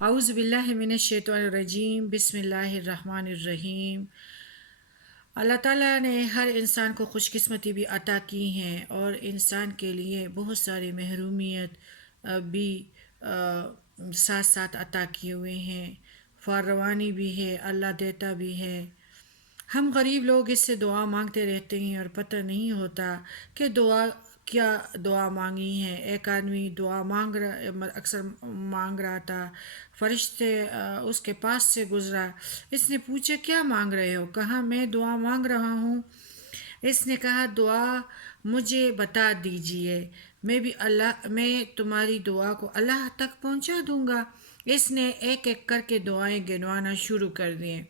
اعوذ باللہ من الشیطان الرجیم، بسم اللہ الرحمن الرحیم۔ اللہ تعالیٰ نے ہر انسان کو خوش قسمتی بھی عطا کی ہیں اور انسان کے لیے بہت ساری محرومیت بھی ساتھ ساتھ عطا کیے ہوئے ہیں۔ فراوانی بھی ہے، اللہ دیتا بھی ہے۔ ہم غریب لوگ اس سے دعا مانگتے رہتے ہیں اور پتہ نہیں ہوتا کہ کیا دعا مانگی ہے۔ ایک آدمی دعا اکثر مانگ رہا تھا، فرشتے اس کے پاس سے گزرا۔ اس نے پوچھا کیا مانگ رہے ہو؟ کہا میں دعا مانگ رہا ہوں۔ اس نے کہا دعا مجھے بتا دیجئے، میں تمہاری دعا کو اللہ تک پہنچا دوں گا۔ اس نے ایک ایک کر کے دعائیں گنوانا شروع کر دیے۔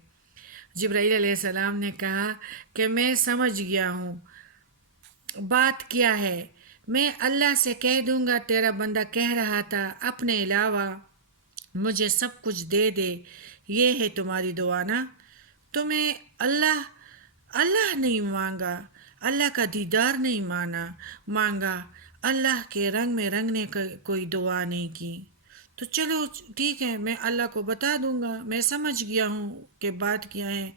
جبرائیل علیہ السلام نے کہا کہ میں سمجھ گیا ہوں بات کیا ہے، میں اللہ سے کہہ دوں گا تیرا بندہ کہہ رہا تھا اپنے علاوہ مجھے سب کچھ دے دے، یہ ہے تمہاری دعا نا؟ تمہیں اللہ نہیں مانگا، اللہ کا دیدار نہیں مانگا، اللہ کے رنگ میں رنگنے کا کوئی دعا نہیں کی۔ تو چلو ٹھیک ہے، میں اللہ کو بتا دوں گا، میں سمجھ گیا ہوں کہ بات کیا ہے،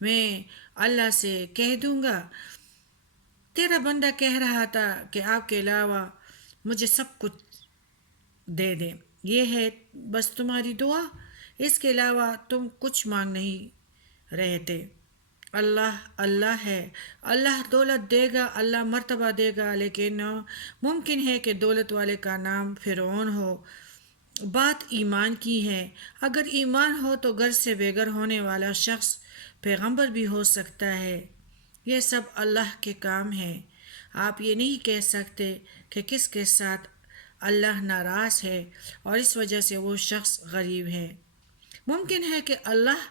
میں اللہ سے کہہ دوں گا تیرا بندہ کہہ رہا تھا کہ آپ کے علاوہ مجھے سب کچھ دے دیں، یہ ہے بس تمہاری دعا، اس کے علاوہ تم کچھ مانگ نہیں رہے تھے۔ اللہ ہے، اللہ دولت دے گا، اللہ مرتبہ دے گا، لیکن ممکن ہے کہ دولت والے کا نام فرعون ہو۔ بات ایمان کی ہے، اگر ایمان ہو تو گھر سے بے گھر ہونے والا شخص پیغمبر بھی ہو سکتا ہے۔ یہ سب اللہ کے کام ہیں۔ آپ یہ نہیں کہہ سکتے کہ کس کے ساتھ اللہ ناراض ہے اور اس وجہ سے وہ شخص غریب ہے۔ ممکن ہے کہ اللہ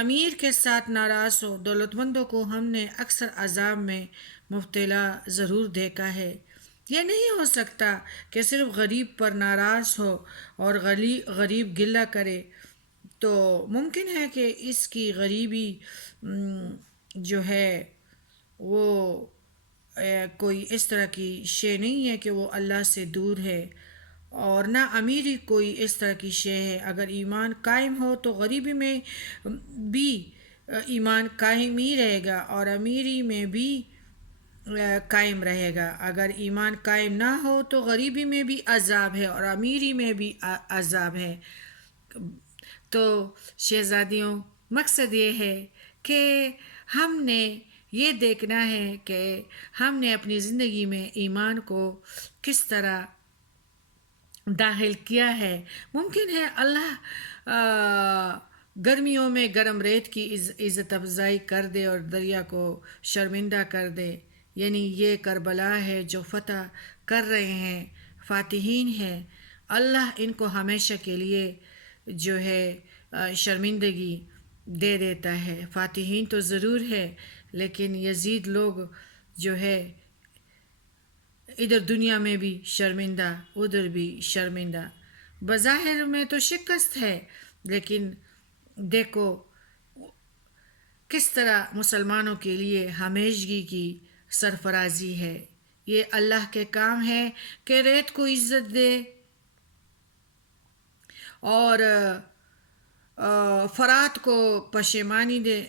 امیر کے ساتھ ناراض ہو۔ دولت مندوں کو ہم نے اکثر عذاب میں مبتلا ضرور دیکھا ہے۔ یہ نہیں ہو سکتا کہ صرف غریب پر ناراض ہو اور غریب گلہ کرے، تو ممکن ہے کہ اس کی غریبی جو ہے وہ کوئی اس طرح کی شے نہیں ہے کہ وہ اللہ سے دور ہے، اور نہ امیری کوئی اس طرح کی شے ہے۔ اگر ایمان قائم ہو تو غریبی میں بھی ایمان قائم ہی رہے گا اور امیری میں بھی قائم رہے گا۔ اگر ایمان قائم نہ ہو تو غریبی میں بھی عذاب ہے اور امیری میں بھی عذاب ہے۔ تو شہزادیوں، مقصد یہ ہے کہ ہم نے یہ دیکھنا ہے کہ ہم نے اپنی زندگی میں ایمان کو کس طرح داخل کیا ہے۔ ممکن ہے اللہ گرمیوں میں گرم ریت کی عزت افزائی کر دے اور دریا کو شرمندہ کر دے، یعنی یہ کربلا ہے جو فتح کر رہے ہیں، فاتحین ہیں، اللہ ان کو ہمیشہ کے لیے جو ہے شرمندگی دے دیتا ہے۔ فاتحین تو ضرور ہے، لیکن یزید لوگ جو ہے ادھر دنیا میں بھی شرمندہ، ادھر بھی شرمندہ۔ بظاہر میں تو شکست ہے، لیکن دیکھو کس طرح مسلمانوں کے لیے ہمیشگی کی سرفرازی ہے۔ یہ اللہ کے کام ہے کہ ریت کو عزت دے اور فرات کو پشیمانی دے۔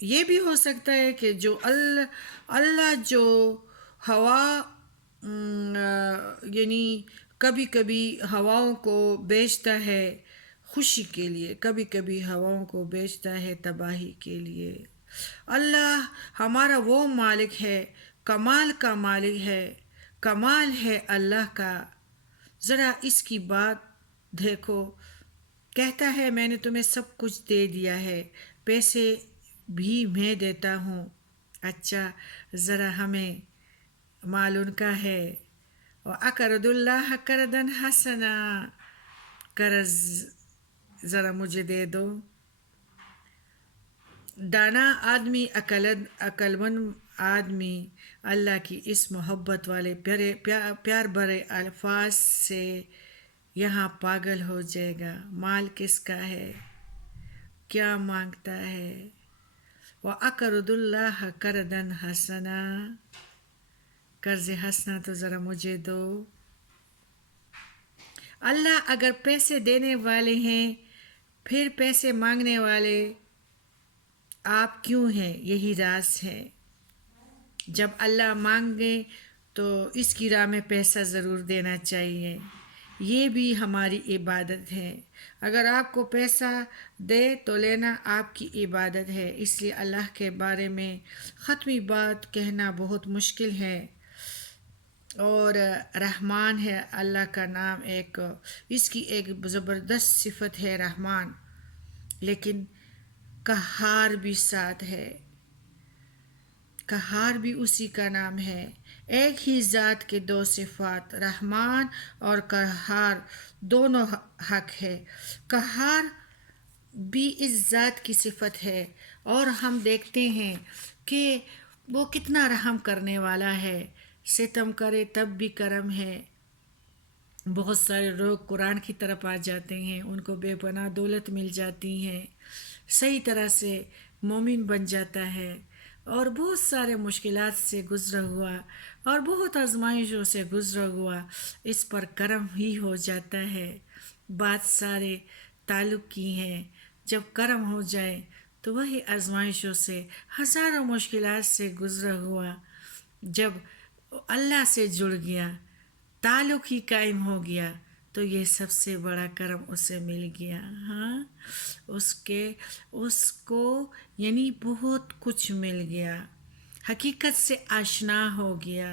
یہ بھی ہو سکتا ہے کہ جو اللہ جو ہوا یعنی کبھی کبھی ہواؤں کو بیچتا ہے خوشی کے لیے، کبھی کبھی ہواؤں کو بیچتا ہے تباہی کے لیے۔ اللہ ہمارا وہ مالک ہے، کمال کا مالک ہے، کمال ہے اللہ کا۔ ذرا اس کی بات دیکھو، کہتا ہے میں نے تمہیں سب کچھ دے دیا ہے، پیسے بھی میں دیتا ہوں۔ اچھا ذرا ہمیں مال ان کا ہے۔ وَأَقْرِضُوا اللَّهَ قَرْضًا حَسَنًا، قرض ذرا مجھے دے دو۔ دانا آدمی، عقل مند آدمی اللہ کی اس محبت والے پیار بھرے الفاظ سے یہاں پاگل ہو جائے گا۔ مال کس کا ہے؟ کیا مانگتا ہے؟ وَأَقْرِضُوا اللَّهَ قَرْضًا حَسَنًا، قرض حسنہ تو ذرا مجھے دو۔ اللہ اگر پیسے دینے والے ہیں پھر پیسے مانگنے والے آپ کیوں ہیں؟ یہی راز ہے۔ جب اللہ مانگے تو اس کی راہ میں پیسہ ضرور دینا چاہیے، یہ بھی ہماری عبادت ہے۔ اگر آپ کو پیسہ دے تو لینا آپ کی عبادت ہے، اس لیے اللہ کے بارے میں ختمی بات کہنا بہت مشکل ہے۔ اور رحمان ہے اللہ کا نام، اس کی ایک زبردست صفت ہے رحمان، لیکن قہار بھی ساتھ ہے، قہار بھی اسی کا نام ہے۔ ایک ہی ذات کے دو صفات رحمان اور قہار دونوں حق ہے۔ قہار بھی اس ذات کی صفت ہے، اور ہم دیکھتے ہیں کہ وہ کتنا رحم کرنے والا ہے، ستم کرے تب بھی کرم ہے۔ بہت سارے لوگ قرآن کی طرف آ جاتے ہیں، ان کو بے پناہ دولت مل جاتی ہے، صحیح طرح سے مومن بن جاتا ہے، اور بہت سارے مشکلات سے گزرا ہوا اور بہت آزمائشوں سے گزرا ہوا اس پر کرم ہی ہو جاتا ہے۔ بات سارے تعلق کی ہے، جب کرم ہو جائے تو وہی آزمائشوں سے، ہزاروں مشکلات سے گزرا ہوا جب اللہ سے جڑ گیا، تعلق ہی قائم ہو گیا، تو یہ سب سے بڑا کرم اسے مل گیا۔ ہاں، اس کو یعنی بہت کچھ مل گیا، حقیقت سے آشنا ہو گیا۔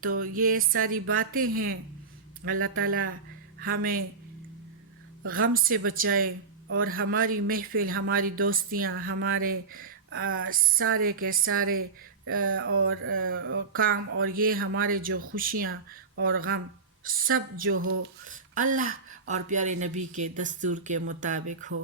تو یہ ساری باتیں ہیں۔ اللہ تعالیٰ ہمیں غم سے بچائے، اور ہماری محفل، ہماری دوستیاں، ہمارے سارے کے سارے اور کام، اور یہ ہمارے جو خوشیاں اور غم سب جو ہو اللہ اور پیارے نبی کے دستور کے مطابق ہو۔